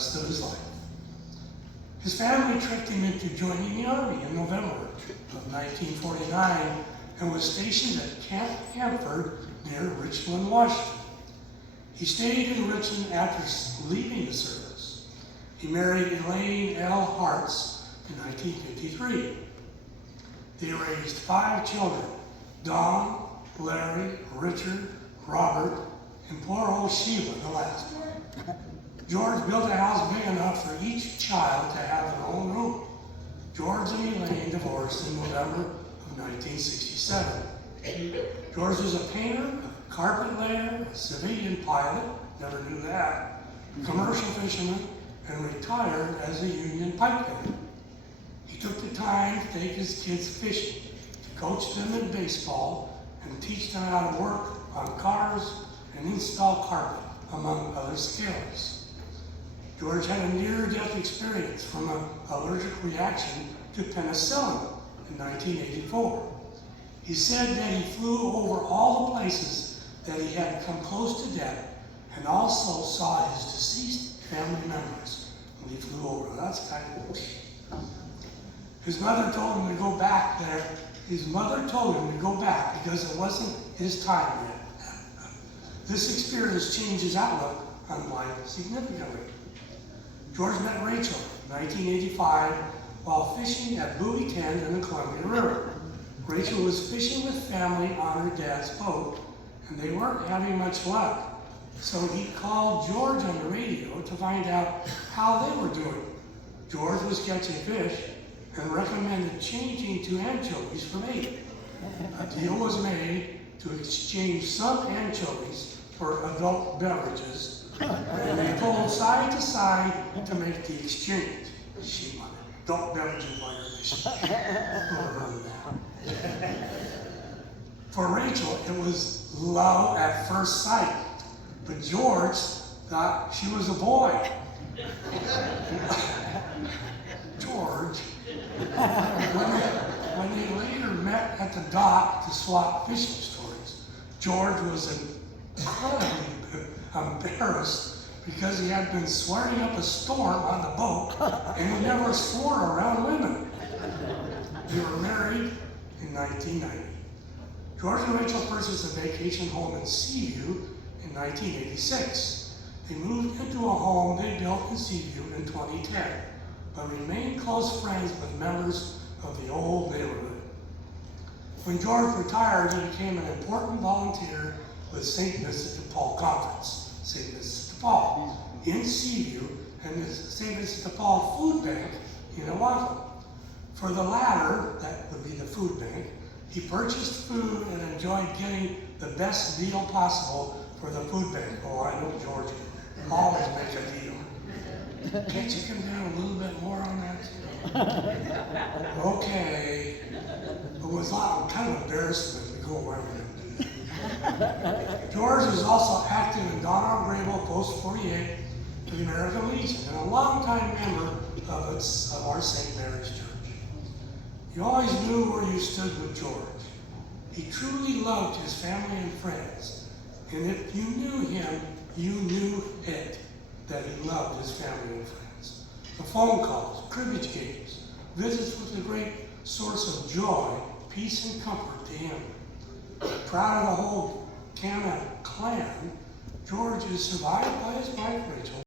rest of his life. His family tricked him into joining the Army in November of 1949 and was stationed at Camp Hanford near Richland, Washington. He stayed in Richland after leaving the service. He married Elaine L. Hartz in 1953. They raised 5 children: Don, Larry, Richard, Robert, and poor old Sheila, the last one. George built a house big enough for each child to have their own room. George and Elaine divorced in November of 1967. George was a painter, a carpet layer, a civilian pilot, never knew that, commercial fisherman, and retired as a union pipe fitter. He took the time to take his kids fishing, to coach them in baseball, and teach them how to work on cars and install carpet, among other skills. George had a near-death experience from an allergic reaction to penicillin in 1984. He said that he flew over all the places that he had come close to death and also saw his deceased family members when he flew over. That's kind of cool. His mother told him to go back there. His mother told him to go back because it wasn't his time yet. This experience changed his outlook on life significantly. George met Rachel in 1985 while fishing at Buoy 10 in the Columbia River. Rachel was fishing with family on her dad's boat, and they weren't having much luck. So he called George on the radio to find out how they were doing. George was catching fish and recommended changing to anchovies for bait. A deal was made to exchange some anchovies for adult beverages, and they pulled side to side to make the exchange. She wanted adult beverages while you're fishing. Never heard of that. For Rachel, it was love at first sight, but George thought she was a boy. George, when they later met at the dock to swap fishing stories, George was incredibly embarrassed because he had been swearing up a storm on the boat and he never swore around women. They were married in 1990. George and Rachel purchased a vacation home in Seaview in 1986. They moved into a home they built in Seaview in 2010, but remained close friends with members of the old neighborhood. When George retired, he became an important volunteer with St. Vincent de Paul Conference, St. Vincent de Paul, in Seaview, and the St. Vincent de Paul Food Bank in Oahu. For the latter, that would be the food bank, he purchased food and enjoyed getting the best deal possible for the food bank. Oh, I know George can always make a deal. Can't you come down a little bit more on that? Okay. It was kind of embarrassment to go around and do that. George is also active in Donald Grable Post 48 to the American Legion and a longtime member of our St. Mary's Church. You always knew where you stood with George. He truly loved his family and friends. And if you knew him, you knew it, that he loved his family and friends. The phone calls, cribbage games, visits was a great source of joy, peace, and comfort to him. Proud of the whole Gana clan, George is survived by his wife, Rachel,